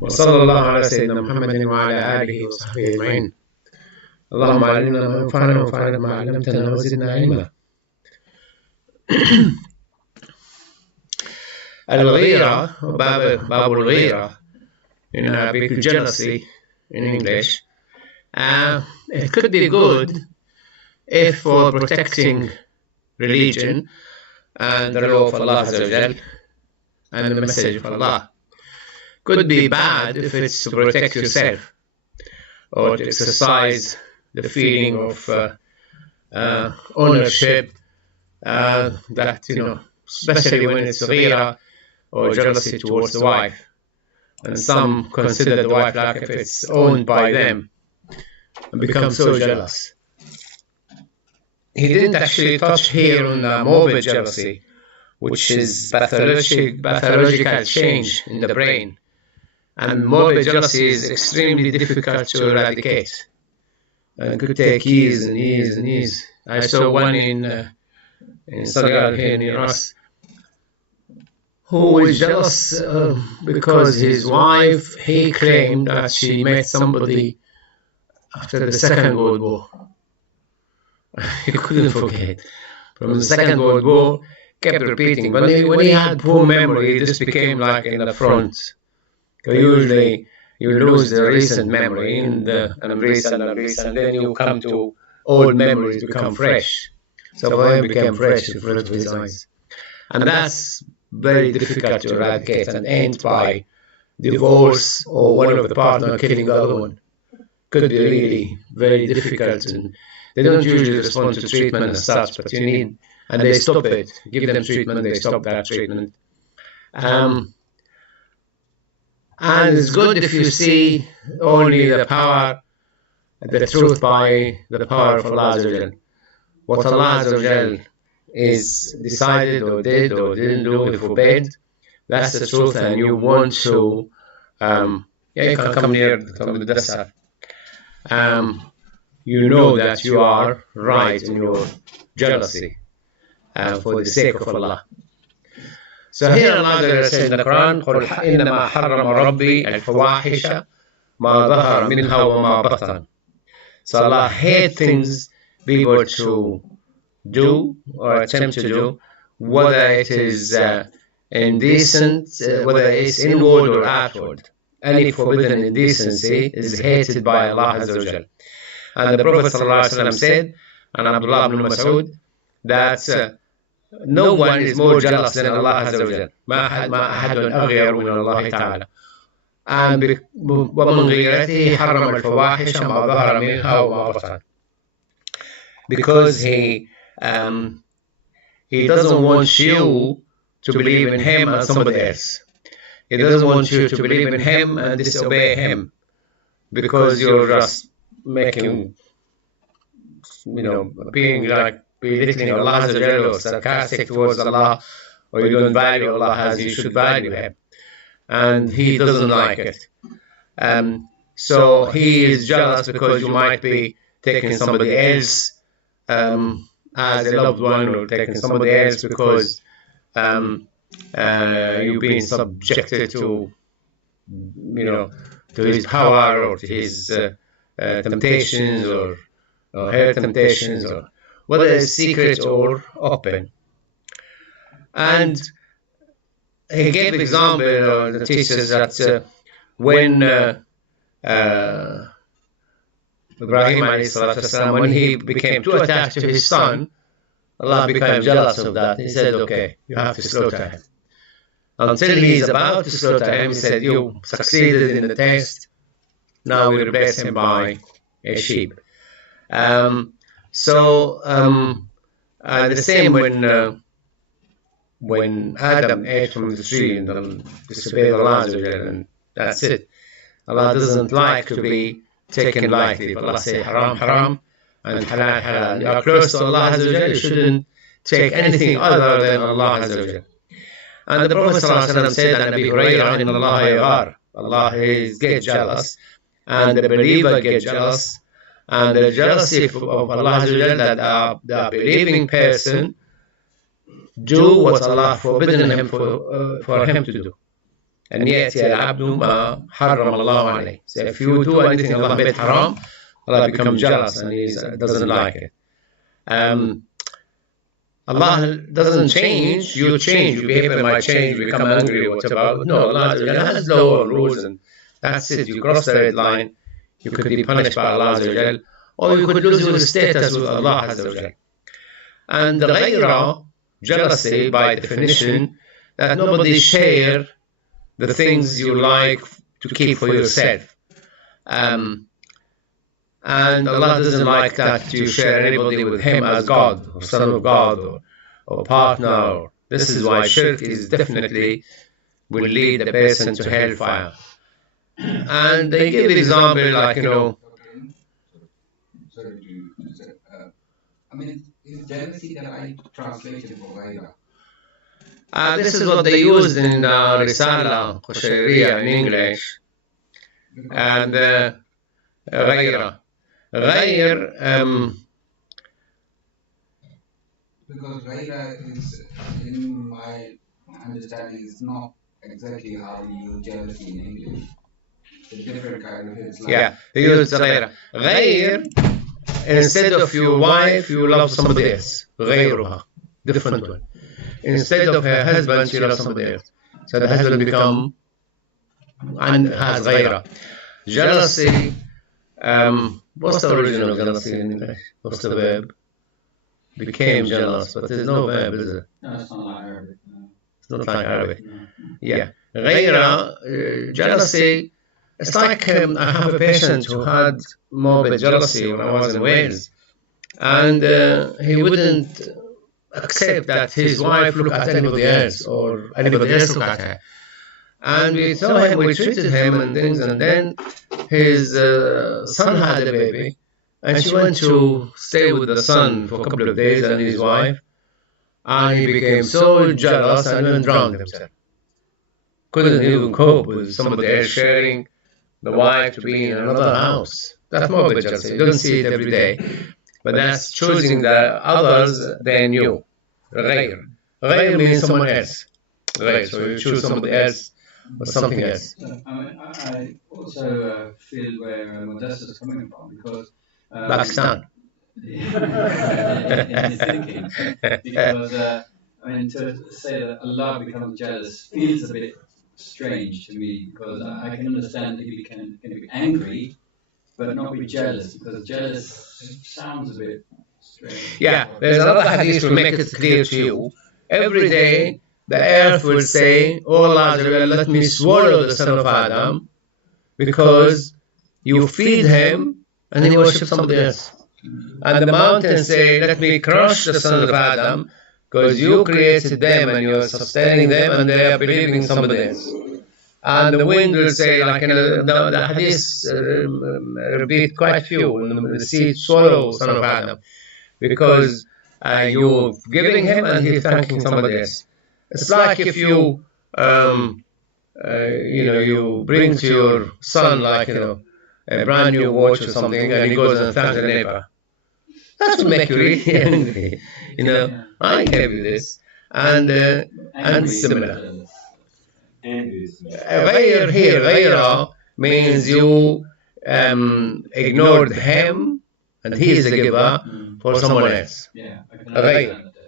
وصلى الله على سيدنا محمد وعلى آله وصحبه أجمعين. اللهم علمنا ما ينفعنا وانفعنا بما علمتنا وزدنا علما. الغيرة, باب الغيرة, in Arabic, jealousy in English. It could be good if for protecting religion and the law of Allah and the message of Allah. Could be bad if it's to protect yourself or to exercise the feeling of ownership, that, especially when it's ghira or jealousy towards the wife. And some consider the wife like if it's owned by them and become so jealous. He didn't actually touch here on morbid jealousy, which is pathological change in the brain. And morbid jealousy is extremely difficult to eradicate and could take years and years and years. I saw one in Solihull here near us, who was jealous because his wife, he claimed that she met somebody after the Second World War. He couldn't forget. From the Second World War, kept repeating. When he had poor memory, it just became like in the front. Usually, you lose the recent memory and recent, and then you come to old memories become fresh. So when it became fresh in front of his eyes. And that's very difficult to eradicate and end by divorce or one of the partner killing the other one. Could be really very difficult, and they don't usually respond to treatment as such, but you need, and they stop it. Give them treatment, they stop that treatment. And it's good if you see only the power, the truth by the power of Allah. What Allah is decided or did or didn't do, or forbade, that's the truth, and you want to, you can come near the desert. You know that you are right in your jealousy for the sake of Allah. So here Allah says in the Quran, قُلْ إِنَّمَا حَرَّمَ رَبِّي الْفَوَاحِشَ مَا ظَهَرَ مِنْهَا وَمَا بَطَنَ. So Allah hates things people to do or attempt to do, whether it is indecent, whether it's inward or outward. Any forbidden indecency is hated by Allah Azza wa Jal. And the Prophet ﷺ said, and Abdullah ibn Mas'ud, that no one is more jealous than Allah Azza wa Jal. ما أحد أغير من الله تعالى. And ومن غيرته حرم الفواحش ما ظهر منها وما بطن. Because he doesn't want you to believe in him and somebody else. He doesn't want you to believe in him and disobey him, because you're just making, being like belittling Allah or sarcastic towards Allah, or you don't value Allah as you should value him. And he doesn't like it. So he is jealous because you might be taking somebody else as a loved one, or taking somebody else because you've been subjected to, to his power or to his temptations or her temptations, or whether it's secret or open. And he gave the example, the teachers, that when Ibrahim والسلام, when he became too attached to his son, Allah became jealous of that. He said, okay, you have to slaughter him. Until he's about to slaughter him, he said, you succeeded in the test, now we replace him by a sheep. The same when Adam ate from the tree and disobeyed Allah, and that's it. Allah doesn't like to be taken lightly. But Allah says haram, haram, and halal, halal. You are close to Allah, you shouldn't take anything other than Allah. And the Prophet ﷺ said, and Abi Hurairah, inna Allah yaghar. Allah gets jealous, and the believer gets jealous, and the jealousy of Allah that the believing person do what Allah forbidden him for him to do. أن يأتي العبد ما حرم الله عليه. So if you do anything Allah made haram, Allah becomes jealous and He doesn't like it. Allah doesn't change, you change, your behavior might change, you become angry or whatever. No, Allah has law and rules, and that's it. You cross the red line, you could be punished by Allah, or you could lose your status with Allah. And the ghayra, jealousy, by definition, that nobody share the things you like to keep for yourself. And Allah doesn't like that you share anybody with Him as God, or Son of God, or partner. This is why shirk is definitely will lead the person to hellfire. And they give example like, I mean, is jealousy that I translated for ghayra? This is what they used in Risala Qushayriya in English. And ghayra. Ghayr, because ghayra is, in my understanding, is not exactly how you use jealousy in English. It's a different kind of, it's like... Yeah, they use ghayra. Ghayr, instead of your wife, you love somebody else. Ghayruha, different one. Instead of her husband, she loves somebody else. So the husband become and has ghayra. Jealousy, what's the original jealousy in English? What's the verb? Became jealous, but there's no verb, is it? No, it's not like Arabic. No. It's not like Arabic. No. Yeah. Ghayra, jealousy, it's like I have a patient who had morbid jealousy when I was in Wales. And he wouldn't accept that his wife look at anybody else or anybody else look at her. And we told him, we treated him and things, and then his son had a baby, and she went to stay with the son for a couple of days and his wife, and he became so jealous and even drowned himself. Couldn't even cope with somebody else sharing the wife to be in another house. That's morbid jealousy. You don't see it every day, but that's choosing the others than you. Ghayr. Ghayr means someone else. Ghayr. So you choose somebody else or something else. I also feel where Modesta is coming from, because Pakistan. in his thinking, because I mean, to say that Allah becomes jealous feels a bit strange to me, because I can understand that he can be angry, but not be jealous, because jealous sounds a bit strange. Yeah, there's another hadith to make it clear to you. Every day, the earth will say, "Oh Allah, let me swallow the son of Adam, because you feed him and he worships somebody else." And the mountains say, "Let me crush the son of Adam, because you created them and you're sustaining them and they are believing in somebody else." And the wind will say, like the hadith repeat quite a few, and the sea swallow son of Adam, because you're giving him and he's thanking somebody else. It's like if you, you bring to your son, like, a brand new watch or something, and he goes and thanks the neighbor. That will make you really angry. I gave you this, and similar. Ghayra means you ignored him, and he is the giver for someone else. Yeah.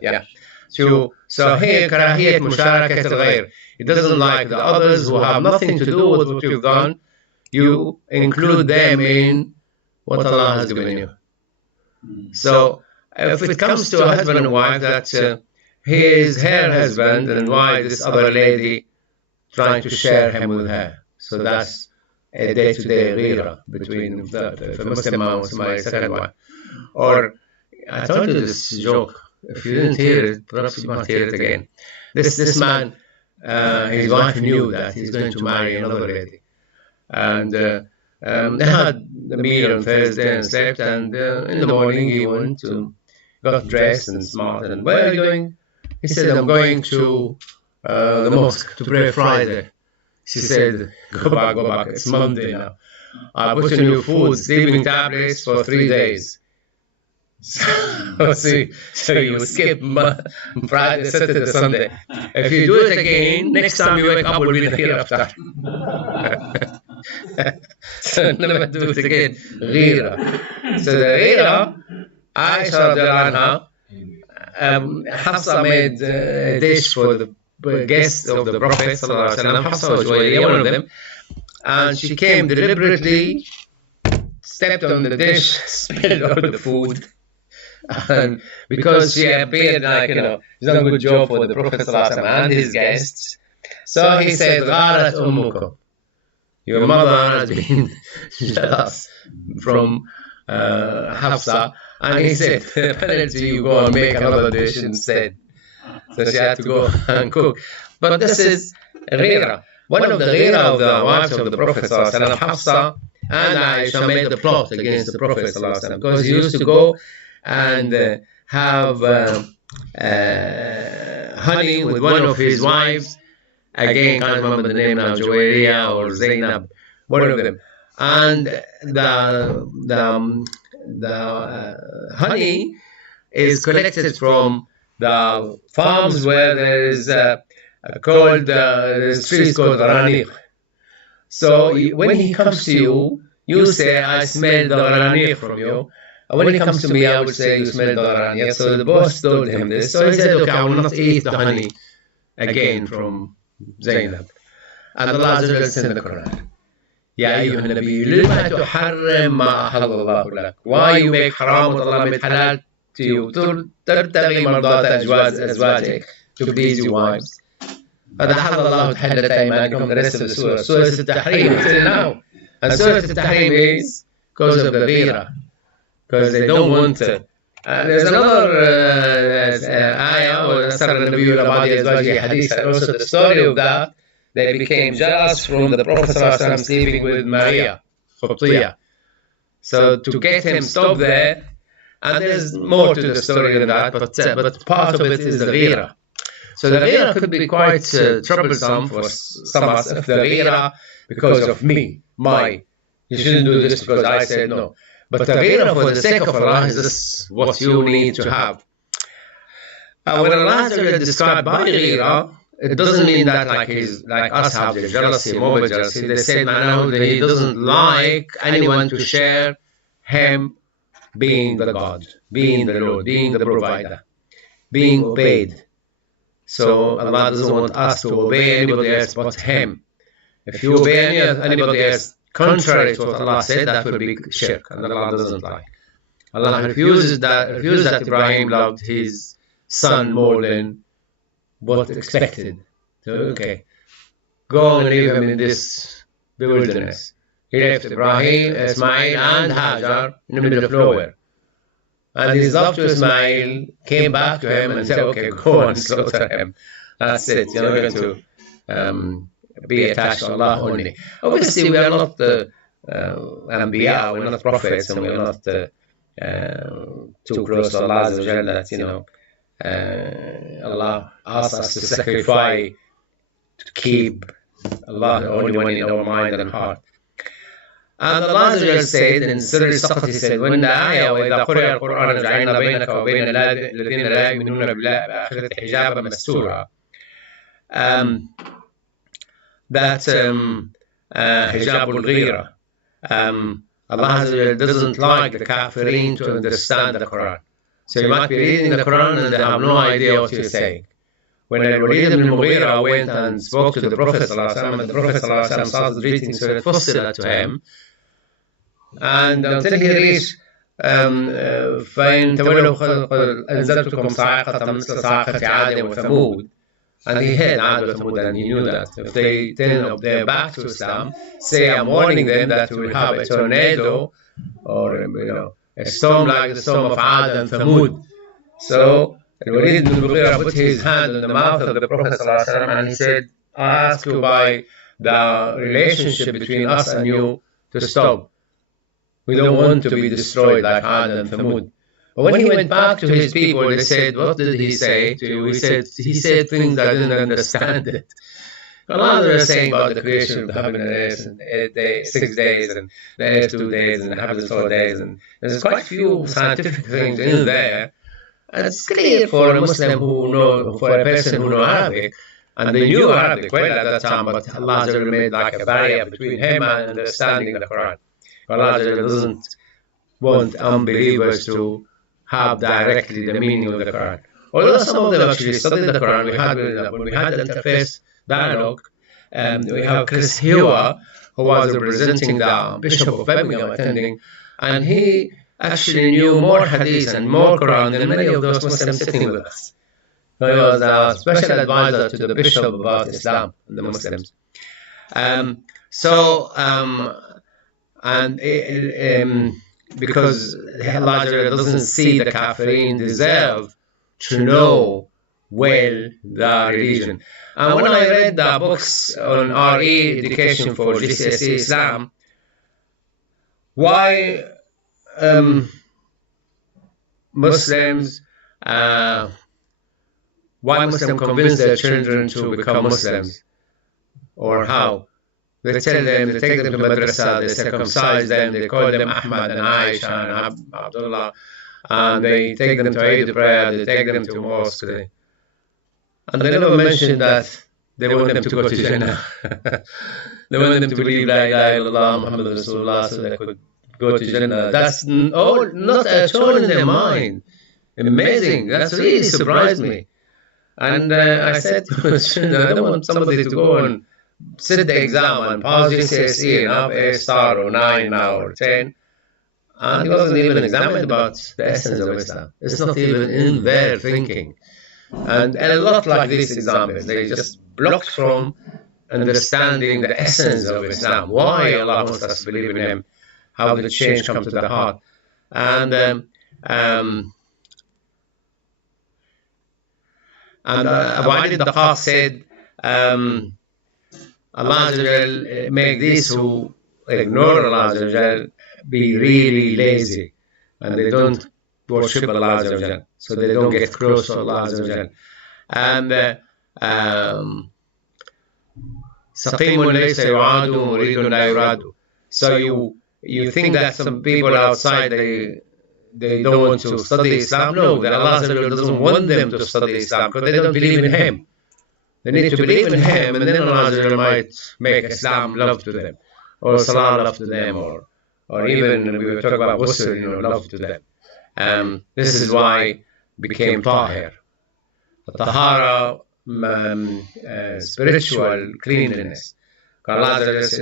Yeah. So here, karahiyat musharakat al-ghayr. It doesn't like the others who have nothing to do with what you've done. You include them in what Allah has given you. So if it comes to a husband and wife, that he is her husband, and why this other lady trying to share him with her. So that's a day-to-day ghira between if a Muslim man was my second wife. Or I told you this joke. If you didn't hear it, perhaps you might hear it again. This man, his wife knew that he's going to marry another lady. And they had the meal on Thursday and slept, and in the morning he got dressed and smart. And where are you going? He said, "I'm going to the mosque to pray Friday." She said, go back, it's Monday now. I put in your food, sleeping tablets for 3 days. So you skip Friday, Saturday, Sunday. If you do it again, next time you wake up will be the hereafter. So never do it again. Ghira. So the ghira, Aisha radiallahu anha, Hafsa made a dish for the guests of the Prophet sallallahu alaihi wasallam. Hafsa was one of them, and she came deliberately, stepped on the dish, spilled all the food. And because she appeared like, she's done a good job for the Prophet ﷺ and his guests, so he said, "Gharat ummukum." Your mother has been jealous from Hafsa. And he said, the penalty, you go and make another dish instead. So she had to go and cook. But this is ghira. One of the ghira of the wives of the Prophet ﷺ, Hafsa and Aisha made a plot against the Prophet ﷺ, because he used to go and have honey with one of his wives. Again, can't remember the name now, Juwayriya or Zainab, one of them. And the honey is collected from the farms where there is there's trees called Raniq. So when he comes to you, you say, "I smell the Raniq from you." And when he comes to me, I would say, "You smell the Raniq." So the boss told him this. So he said, "Okay, I will not eat the honey again from Zainab." And Allah Azza wa Jalla said in the Quran, "Ya ayyuha nabi, lima tuharrim ma ahallallahu lak." Why you make haram what Allah made halal to you? تبتغي مرضات أزواجك, to please your wives. هذا حل الله تحلت أيمانكم. The rest of the surah, Surah Al-Tahrim, until now. And Surah Al-Tahrim is because of the ghira, because they don't want to. There's another ayah, or Nasr al-Nabi al-Abadi azwaji hadith, and also the story of that. They became jealous from the Prophet ﷺ sleeping with Maria, Qibtiyya. So to get him stopped there, and there's more to the story than that, but part of it is the ghira. So the ghira could be quite troublesome for some of us. If the ghira because of me, you shouldn't do this because I said no. But the ghira for the sake of Allah is this what you need to have. When Allah described by ghira, it doesn't mean that like he's like us have the jealousy, morbid jealousy. They said that he doesn't like anyone to share him being the God, being the Lord, being the provider, being obeyed. So Allah doesn't want us to obey anybody else but Him. If you obey anybody else contrary to what Allah said, that will be shirk, and Allah doesn't like. Allah refuses that Ibrahim loved his son more than what expected. So, okay, go and leave him in this wilderness. He left Ibrahim, Ismail, and Hajar in the middle of nowhere. And his love to Ismail came back to him and said, "Okay, go and slaughter him. That's it. You're not going to be attached to Allah only." Obviously, we are not Anbiya, we're not prophets, and we're not too close to Allah Azza wa Jalla that, Allah asks us to sacrifice to keep Allah the only one in our mind and heart. And Allah Azza wa Jalla said in Surah Al-Saqat, He said, when the ayah, وَإِذَا قُرِئَ الْقُرْآنُ جَعَلْنَا بَيْنَكَ وَبَيْنَ الَّذِينَ لَا يُؤْمِنُونَ بِالْآخِرَةِ حِجَابًا مَسْتُورًا, that hijab al-ghira, Allah Azza wa Jalla doesn't like the kafirin to understand the Quran. So you might be reading the Quran and they have no idea what you're saying. When Al-Walid ibn Mughira went and spoke to the Prophet ﷺ, and the Prophet ﷺ started reading Surah Fussilat to him, and until he reached فَإِن تَوَلَّوْا أَنزَلْتُكُمْ صَاعِقَةً مِثْلَ صَاعِقَةِ عَادٍ وَثَمُودٍ, and he had Ad wa Thamud, and he knew that if they turn their back to Islam, say, I'm warning them that we will have a tornado or a storm like the storm of Ad and Thamud. So Al-Walid ibn Mughira put his hand on the mouth of the Prophet ﷺ, and he said, I ask you by the relationship between us and you to stop. We don't want to be destroyed like Ad and Thamud. But when he went back to his people, they said, what did he say to you? He said things I didn't understand it. Allah is saying about the creation of the heaven and earth, and 6 days, and the earth 2 days, and the heavens 4 days, and there's quite a few scientific things in there. And it's clear for a Muslim for a person who knows Arabic, and they knew Arabic well at that time, but Allah made like a barrier between him and understanding the Quran. Allah doesn't want unbelievers to have directly the meaning of the Quran. Although some of them actually studied the Quran, when we had the interface dialogue, we have Chris Hewer, who was representing the Bishop of Birmingham attending, and he actually knew more hadith and more Quran than many of those Muslims sitting with us. He was a special advisor to the Bishop about Islam and the Muslims. Because Allah doesn't see the Kafirin deserve to know well the religion. And when I read the books on RE education for GCSE Islam, why Muslims convince their children to become Muslims, or how? They tell them, they take them to madrasa, they circumcise them, they call them Ahmad and Aisha and Abdullah, and they take them to Eid prayer, they take them to mosque, and they never mention that they want them to go to Jannah. They want them to believe La ilaha illallah Muhammad Rasulullah so they could go to Jannah. That's not at all in their mind. Amazing. That's really surprised me. And I said to my student, I don't want somebody to go and sit the exam and pass GCSE and have A star or 9 now or 10. And he wasn't even examined about the essence of Islam. It's not even in their thinking. And a lot like these examples, they just blocked from understanding the essence of Islam. Why Allah wants us to believe in Him, how the change comes to the heart. And Abu Ali Daqaq said, Allah make these who ignore Allah be really lazy, and they don't worship Allah, so they don't get close to Allah. And Saqimun laysa yu'adu muridun la yuradu. So you think that some people outside they don't want to study Islam? No, that Allah doesn't want them to study Islam because they don't believe in Him. They need to believe in Him, and then Allah might make Islam love to them, or Salah love to them, or even we were talking about Ghusl, love to them. This is why became Tahir. The Tahara, spiritual cleanliness. Allah says,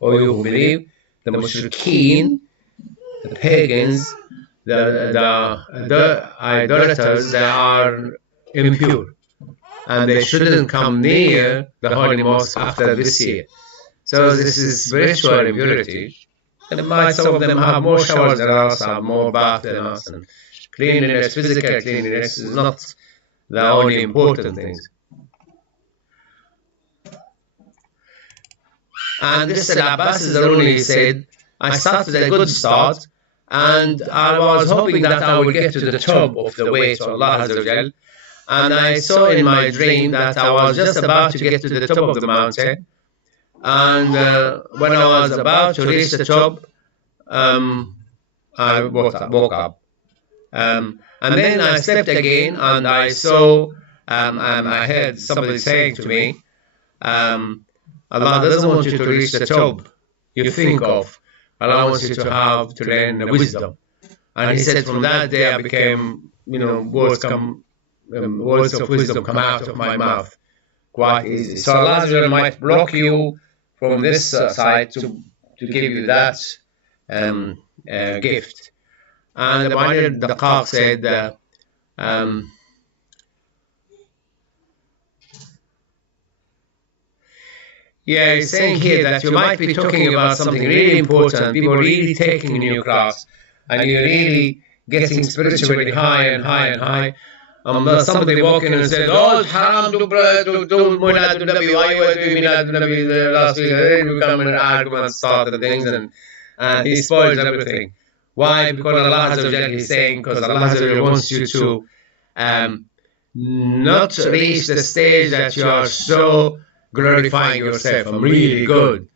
or you believe the mushrikeen, the pagans, the idolaters, they are impure, and they shouldn't come near the holy mosque after this year. So this is spiritual impurity. And some of them have more showers than us, have more bath than us, and cleanliness, physical cleanliness is not the only important things. And this Al-Abbas Zaruni said, I started a good start, and I was hoping that I would get to the top of the way to Allah Azza wa Jal. And I saw in my dream that I was just about to get to the top of the mountain. And when I was about to reach the top, I woke up. And then I slept again, and I saw, I heard somebody saying to me, Allah doesn't want you to reach the top you think of. Allah wants you to learn the wisdom. And he said, from that day I became, words of wisdom come out of my mouth quite easy. So Allah might block you from this side to give you that gift. And the Daqaq said, he's saying here that you might be talking about something really important, people really taking in your class, and you're really getting spiritually high and high and high. Somebody walked in and said, it's haram to do Milad Nabi, why you doing Milad Nabi last week? And then we come and argument, start the things, and he spoils everything. Why? Because Allah Azza wa Jalla is saying, because Allah Azza wa Jalla wants you to not reach the stage that you are so glorifying yourself. I'm really good.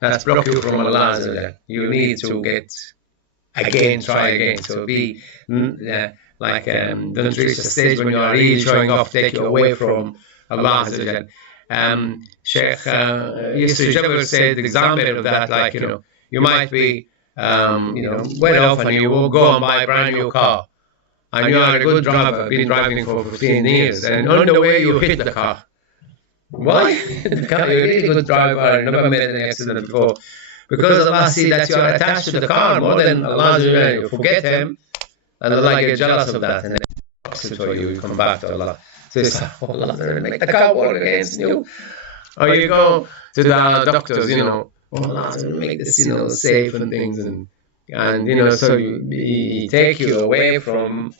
That's block you from Allah Azza wa Jalla. You need to get again, try again. So be don't reach the stage when you are really showing off, take you away from Allah Azza wa Jalla. Sheikh Yusuf Jabir said the example of that, like, you might be well off and you will go and buy a brand new car. And you are a good driver, been driving for 15 years, and on the way you hit the car. Why? You're a really good driver, never made an accident before. Because Allah sees that you are attached to the car more than Allah, you forget Him, and Allah gets jealous of that, and then opposite for you come back to Allah. So you say, oh, Allah, make the car work against you. Or you go to the doctors, oh, Allah, make this, safe and things, and so He take you away from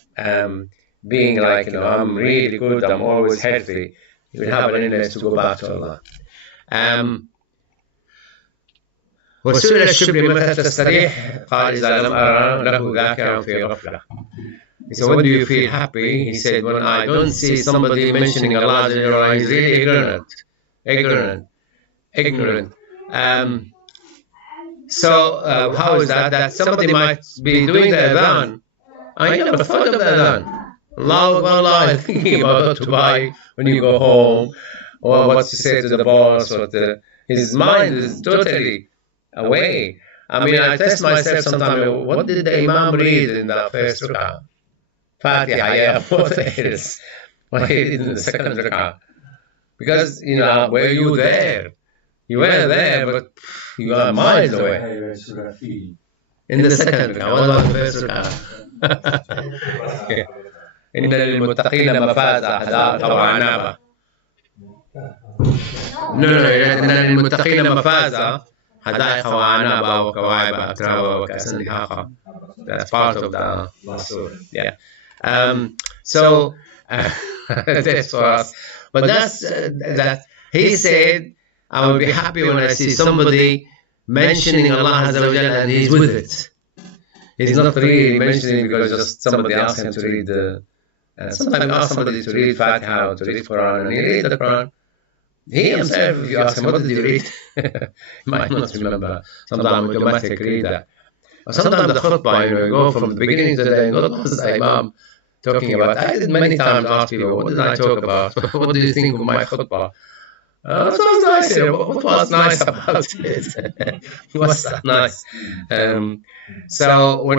being like, I'm really good, I'm always healthy. You will have an illness to go back to Allah. وسئل الشبل متى تستريح قال إذا لم أرى له ذاكرا في غفلة. He said, when do you feel happy? He said, when I don't see somebody mentioning Allah, he's really ignorant. So how is that? That somebody might be doing the adhan. I never thought of the adhan. Allah, I'm thinking about what to buy when you go home, or what to say to the boss, or his mind is totally away. I mean, I test myself sometimes. What did the Imam read in the first rak'ah? Fatiha, yeah, what else? What he did in the second rak'ah? Because, were you there? You were there, but you are miles away. In the second rak'ah, what about the first rak'ah? إن للمتقين مفازة حدائق وعنابة. No, إن للمتقين مفازة حدائق وعنابة وكواعب أترابا وكأسا دهاقا. That's part of the surah. Yeah. So that's for us. But that's that. He said, I will be happy when I see somebody mentioning Allah Azza wa Jalla and he's with it. He's not really mentioning because just somebody asked him to read the. Sometimes ask somebody to read Fatiha or to read Quran, and he reads the Quran. He himself, if you ask him, what did he read? He might not remember. Sometimes we automatically read that. Or sometimes the khutbah, you go from the beginning to the end, not just the Imam talking about. I did many times ask people, what did I talk about? What do you think of my khutbah? What was nice here? What was nice about it? What's that nice? So when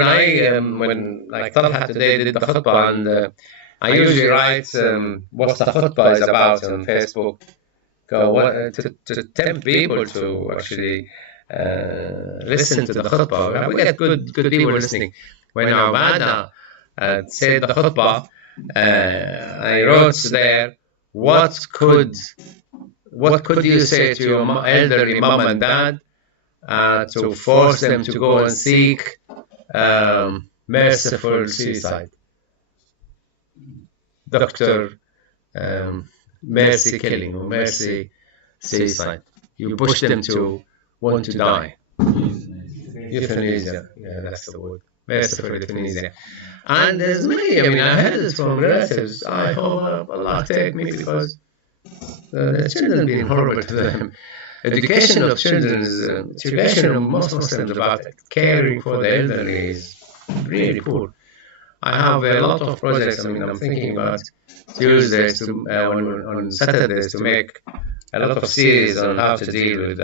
like Talha today did the khutbah, and I usually write what the khutbah is about on Facebook, to tempt people to actually listen to the khutbah. We get good people listening. When Abada said the khutbah, I wrote there, what could you say to your elderly mom and dad to force them to go and seek merciful suicide? Dr. Mercy killing or mercy suicide. You push them to want to die. Euthanasia. Yeah, that's the word. Merciful euthanasia. And there's many, I heard it from relatives. I hope Allah take me because the children being horrible to them. Education of children education of most Muslims about caring for the elderly is really poor. I have a lot of projects. I'm thinking about Tuesdays on Saturdays to make a lot of series on how to deal with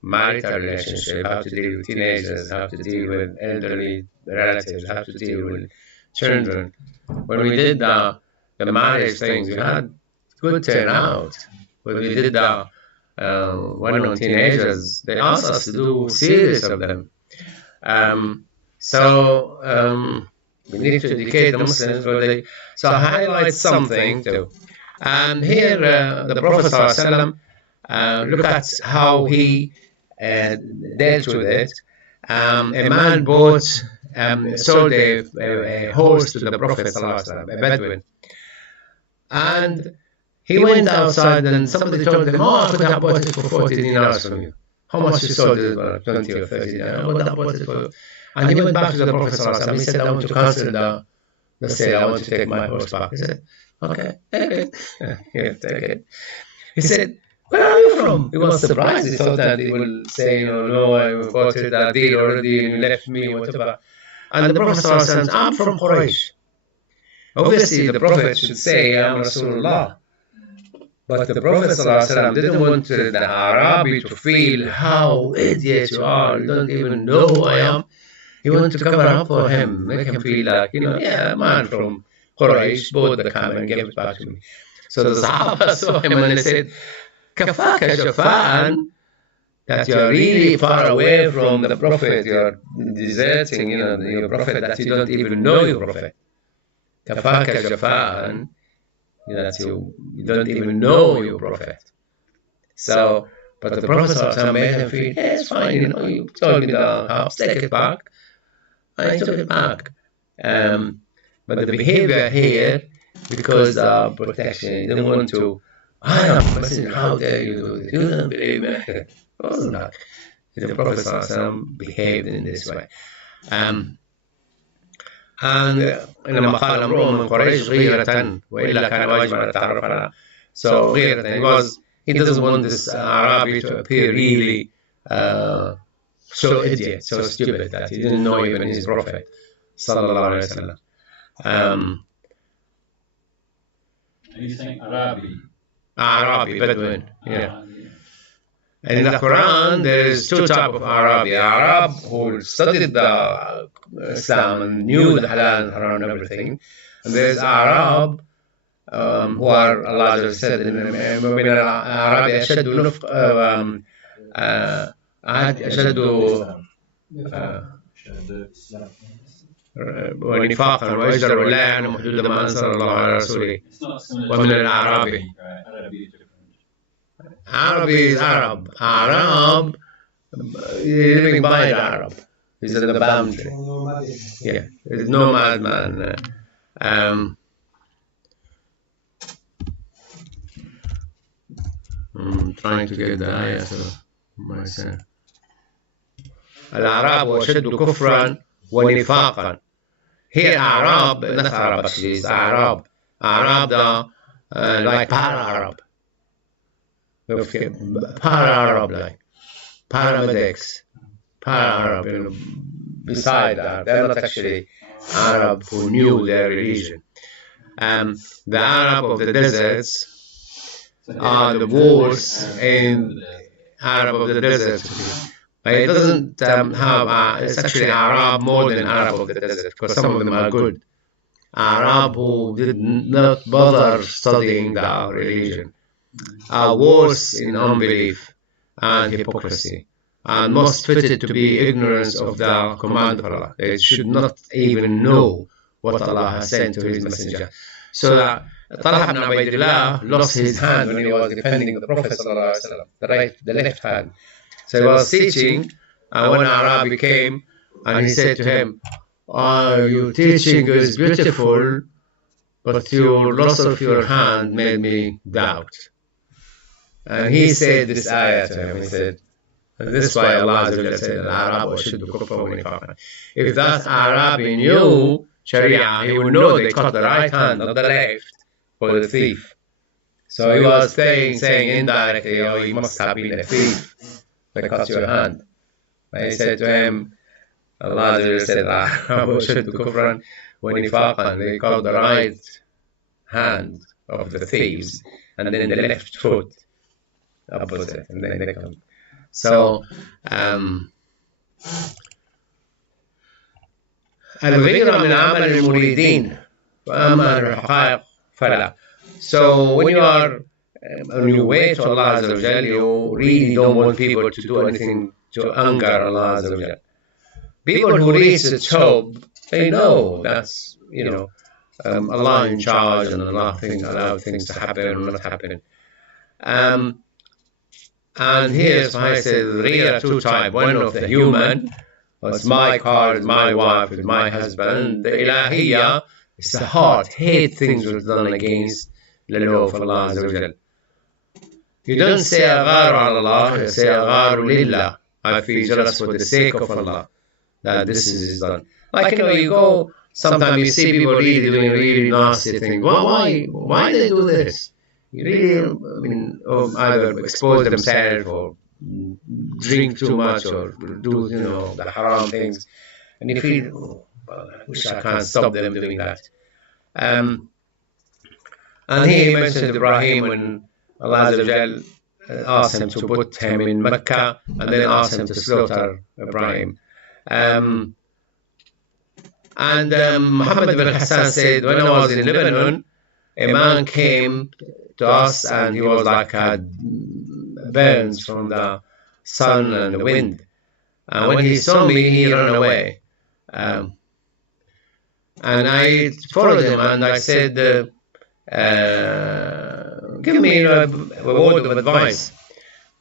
marital relationship, how to deal with teenagers, how to deal with elderly relatives, how to deal with children. When we did the marriage things, we had good turnout. When we did the one on teenagers, they asked us to do series of them. We need to educate the Muslims, so highlight something too. And here, the Prophet ﷺ, look at how he dealt with it. A man sold a horse to the Prophet ﷺ, a Bedouin. And he went outside and somebody told him, I could have bought it for 40 dinars from you. How much you sold it? 20 or 30 dinars. I would have bought it for you. And he went back to the Prophet ﷺ. He said, I want to cancel the sale. I want to take my horse back. He said, okay, take it. Yeah, take it. He said, where are you from? He was surprised. He thought that he will say, no, I bought it, that deal already, and you left me, whatever. And the Prophet ﷺ, I'm from Quraysh. Obviously, the Prophet should say, I'm Rasulullah. But the Prophet ﷺ didn't want the Arabi to feel how idiot you are. You don't even know who I am. He wanted to cover up for him, make him feel like, yeah, a man from Quraysh bought the camel and gave it back to me. So the Sahaba saw him and they said, Kafaka Shafa'an, that you are really far away from the Prophet. You are deserting, your Prophet, that you don't even know your Prophet. Kafaka Shafa'an, that you don't even know your Prophet. So, but the Prophet ﷺ made him feel, yeah, it's fine, you told me the house, take it back. I took it back. But the behavior here, because of protection, he didn't want to, I am Muslim, how dare you do this? You don't believe me. It wasn't that. The Prophet ﷺ behaved in this way. إنما قال امرؤ من قريش غيرة وإلا كان واجبا أن نتعرف على. So غيرة, he doesn't want this Arabi to appear really so idiot, so stupid that he didn't know even his Prophet sallallahu alaihi wasallam. Are you saying Arabi? Arabi, Bedouin, yeah. And in the Quran, there is two types of Arabi. Arab who studied the Islam and knew the halal and haram and everything. And there is Arab who are, Allah said, in Arabi أشد ونفاقا وأجدر ولا يعلم حدود ما أنزل الله على رسوله ومن الأعراب. Arabi is Arab. Arab, living by the Arab. He's in the boundary. Yeah, he's no madman. I'm trying to get the ayah to myself. Al-Arab أشد كفرا ونفاقا. Here Arab, not Arab actually, it's Arab. Arab, like para-Arab. Okay, para-Arab, like paramedics, para-Arab, beside that. They're not actually Arab who knew their religion. The Arab of the deserts are the worst in Arab of the deserts. But it doesn't have, it's actually Arab more than Arab of the desert, because some of them are good. Arab who did not bother studying the religion are worse in unbelief and hypocrisy, and most fitted to be ignorance of the command of Allah. They should not even know what Allah has sent to His messenger. So that Talha ibn Ubaydillah lost his hand when he was defending the Prophet ﷺ, the left hand. So he was teaching, and when Arabi came, and he said to him, your teaching is beautiful, but your loss of your hand made me doubt. And he said this ayah to him. He said, this is why Allah said, if that Arabi knew Sharia, he would know they cut the right hand, not the left, for the thief. So he was saying indirectly, he must have been a thief. They cut your hand. But he said to him, Allah said, they cut the right hand of the thieves, and then the left foot opposite, and then they come. So, الغيرة من عمل المريدين وأما الحقائق فلا. So when you are on your way to Allah Azza wa Jal, you really don't want people to do anything to anger Allah Azza wa Jal. People who reach the top, they know that's, Allah in charge, and Allah allow things to happen or not happen. And here's why I said there are two types. One of the human, it's my car, it's my wife, it's my husband. The ilahiyya, it's the heart, hate things that are done against the law of Allah Azza wa Jal. You don't say agharu ala Allah, you say agharu lillah. I feel jealous for the sake of Allah. that this is done. Like, you go, sometimes you see people really doing really nasty things. Why they do this? You really, I mean, either expose themselves or drink too much or do, the haram things. And you feel, well, I wish I can't stop them doing that. And he mentioned Ibrahim when Allah asked him to put him in Mecca and then asked him to slaughter Ibrahim. Muhammad ibn Hassan said, when I was in Lebanon, a man came to us and he was like had burns from the sun and the wind. And when he saw me, he ran away. And I followed him and I said, give me a word of advice.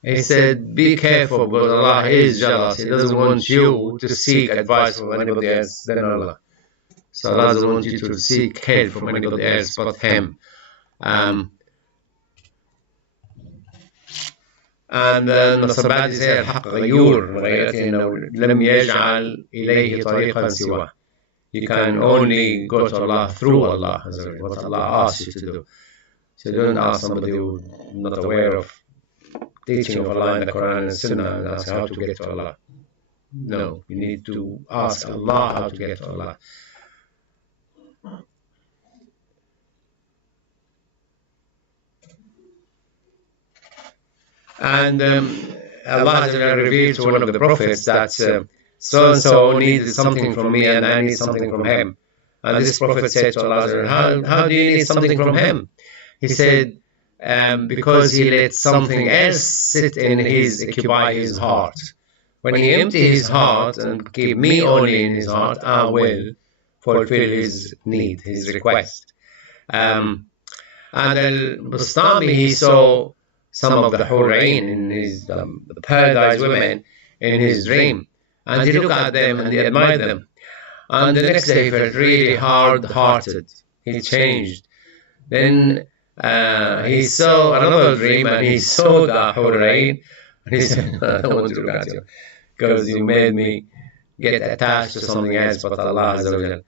He said, be careful, because Allah is jealous. He doesn't want you to seek advice from anybody else than Allah. So Allah doesn't want you to seek help from anybody else but Him. And then Nasabadi said, الحق غيور غيرته لم يجعل إليه طريقا سواه. You can only go to Allah through Allah, what Allah asks you to do. So don't ask somebody who's not aware of teaching of Allah in the Quran and Sunnah and ask how to get to Allah. No, you need to ask Allah how to get to Allah. And Allah revealed to one of the prophets that so-and-so needed something from me and I need something from him. And this prophet said to Allah, how do you need something from him? He said, because he let something else occupy his heart. When he empty his heart and keep me only in his heart, I will fulfill his need, his request. And Al-Bustami, he saw some of the Hurain in his the paradise women in his dream, and he looked at them and he admired them. And the next day he felt really hard-hearted. He changed. Then he saw another dream and he saw the Hurain, and he said, I don't want to look at you because you made me get attached to something else but Allah Azza wa Jal.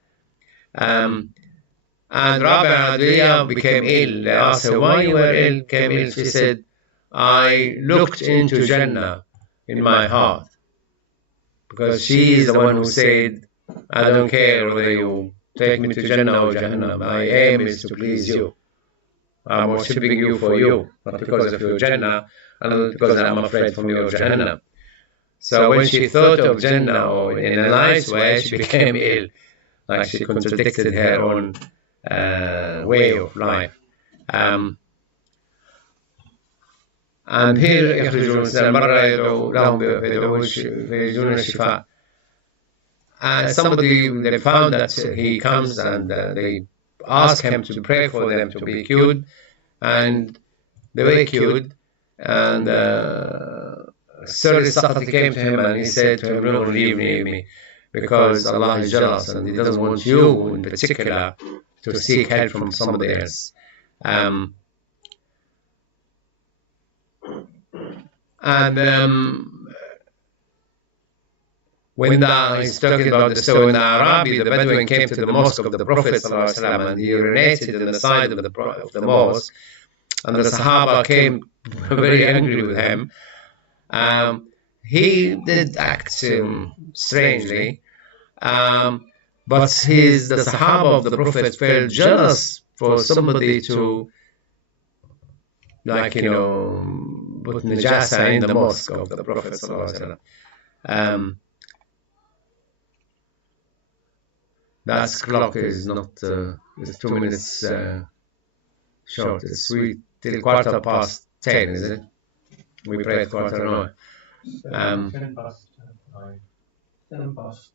And Rabbi Adwiya became ill. They asked her, why you were ill, came ill? She said, I looked into Jannah in my heart, because she is the one who said, I don't care whether you take me to Jannah or Jahannam. My aim is to please you. I'm worshipping you for you, not because of your Jannah, and not because I'm afraid from your Jahannam. So when she thought of Jannah or in a nice way, she became ill, like she contradicted her own way of life. And here يخرجون الإنسان مرة يدعو لهم فيجدون الشفاء. And somebody, they found that he comes and they ask him to pray for them to be cured, and they were cured. And Sir Saqati came to him and he said to him, no, leave me, because Allah is jealous and He doesn't want you in particular to seek help from somebody else. When he's talking about the story, when the Arabi, the Bedouin, came to the mosque of the Prophet ﷺ, and he urinated on the side of the mosque, and the Sahaba came very angry with him, he did act strangely, but the Sahaba of the Prophet felt jealous for somebody to, like, put najasa in the mosque of the Prophet ﷺ. That clock is not, it's 2 minutes short. It's till 10:15, is it? We pray at 9:15. 10 past 9. 10 past.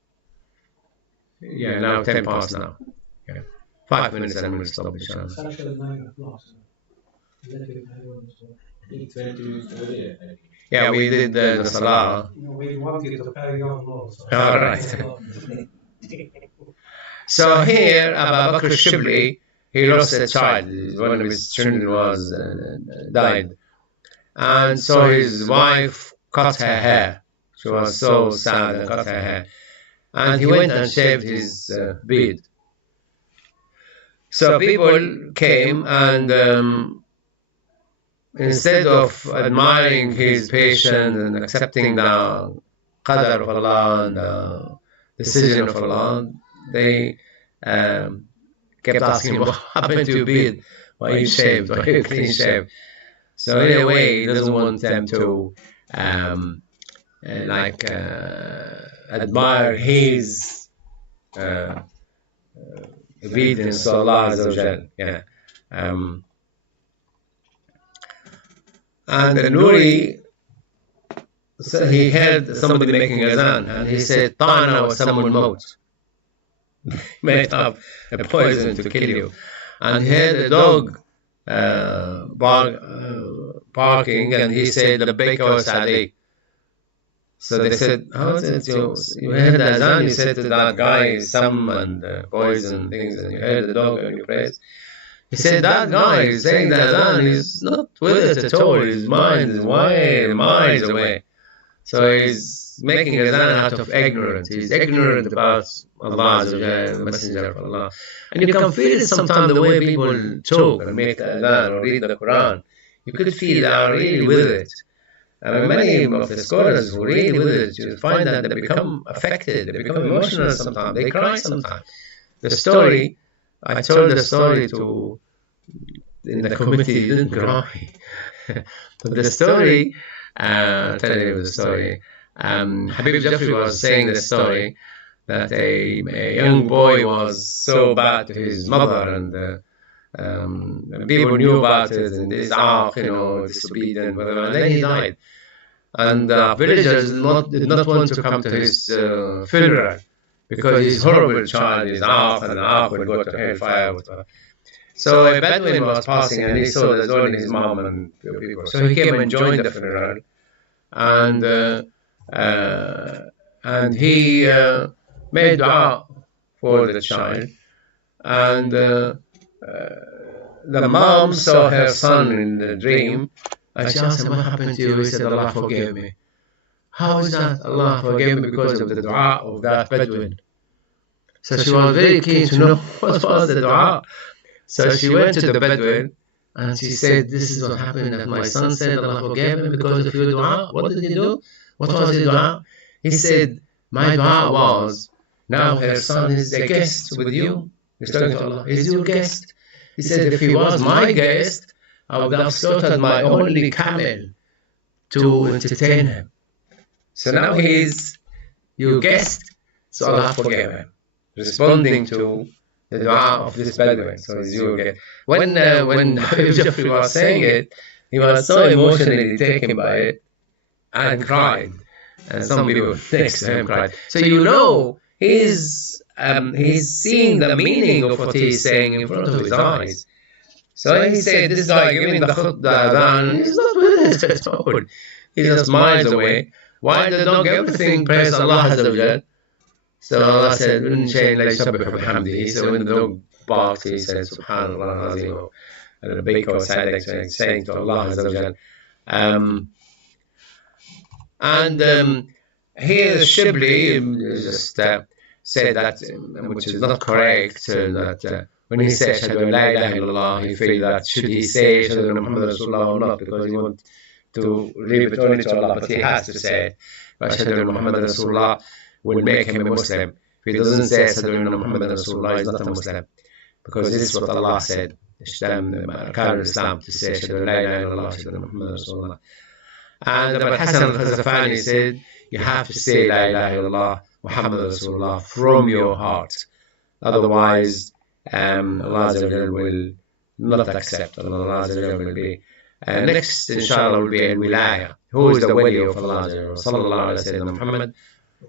Yeah, now 10 past now. Yeah. 5 minutes and we'll stop, inshallah. It's actually 9 o'clock. Yeah, we did the Salah. We wanted to carry on more. All right. So here, Abu Bakr Shibli, he lost a child. One of his children was died. And so his wife cut her hair. She was so sad and cut her hair. and he went and shaved his beard. So people came, and instead of admiring his patience and accepting the qadar of Allah and the decision of Allah, they kept asking him, what happened to your beard? Why you shaved? Why you clean shaved? So in a way, he doesn't want them to admire his obedience to Allah Azza wa Jal. Yeah. And the Nuri, so he heard somebody making azan, and he said, Ta'ana wa samul maut. Made up a poison to kill you. And he heard a dog barking, and he said, Labbaik wa sa'dik. So they said, how is it you heard the azan, you said to that guy, some and poison things, and you heard the dog and you praised. He said, that guy is saying the azan, he's not with it at all, his mind is way miles away. So he's making azan out of ignorance. He's ignorant about Allah, the Messenger of Allah. And you can feel it sometimes the way people talk and make the azan or read the Quran. You could feel they are really with it. And many of the scholars who read with it, you find that they become affected, they become emotional sometimes, they cry sometimes. The story, I told the story in the committee, didn't cry. But the story, I'll tell you the story. Habib Jafri was saying the story that a young boy was so bad to his mother, and people knew about it, and this disobedient, whatever, and then he died. And villagers did not want to come to his funeral because he's a horrible child, he's and would go to hellfire. So a Bedouin was passing, and he saw there's only his mom and people. So he came and joined the funeral, and he made dua for the child, and the mom saw her son in the dream, and she asked him, what happened to you? He said, Allah forgave me. How is that? Allah forgave me because of the dua of that Bedouin. So she was very keen to know what was the dua. So she went to the Bedouin, and she said, this is what happened, that my son said Allah forgave me because of your dua. What did he do? What was the dua? He said, my dua was, now her son is a guest with you. He's talking to Allah. He's your guest. He said, if he was my guest, I would have slaughtered my only camel to entertain him. So now he's your guest, so Allah forgave him. Responding to the dua of this Bedouin. So he's your guest. When Habib Jafri was saying it, he was so emotionally taken by it and cried. And some people next to him cried. So he's seeing the meaning of what he's saying in front of his eyes. So he said, this guy giving the adhan, he's not with it at all. He's just miles away. Why the dog everything praise Allah Azza wa Jal? So Allah said, so when the dog barked, he said, Subhanallah Azim, and the baker saying to Allah Azza wa Jal. And here Shibli just said that, which is not correct, that when he said Ashhadu an la ilaha illallah, he felt that should he say Ashhadu anna Muhammad Rasulullah or not, because he wants to leave it only to Allah, but he has to say it. Ashhadu anna Muhammad Rasulullah will make him a Muslim. If he doesn't say Ashhadu anna Muhammad Rasulullah, he's not a Muslim, because this is what Allah said, Arkan Islam, to say Ashhadu an la ilaha illallah, Ashhadu anna Muhammad Rasulullah. And Abu Hassan al-Khazafani said, you have to say La ilaha illallah Muhammad Rasulullah from your heart. Otherwise, Allah will not accept. Allah will be. Next, inshallah, will be al-wilaya. Who is the wali of Allah? Sallallahu alayhi wa sallam Muhammad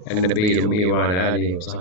and Nabi wa ala alihi wa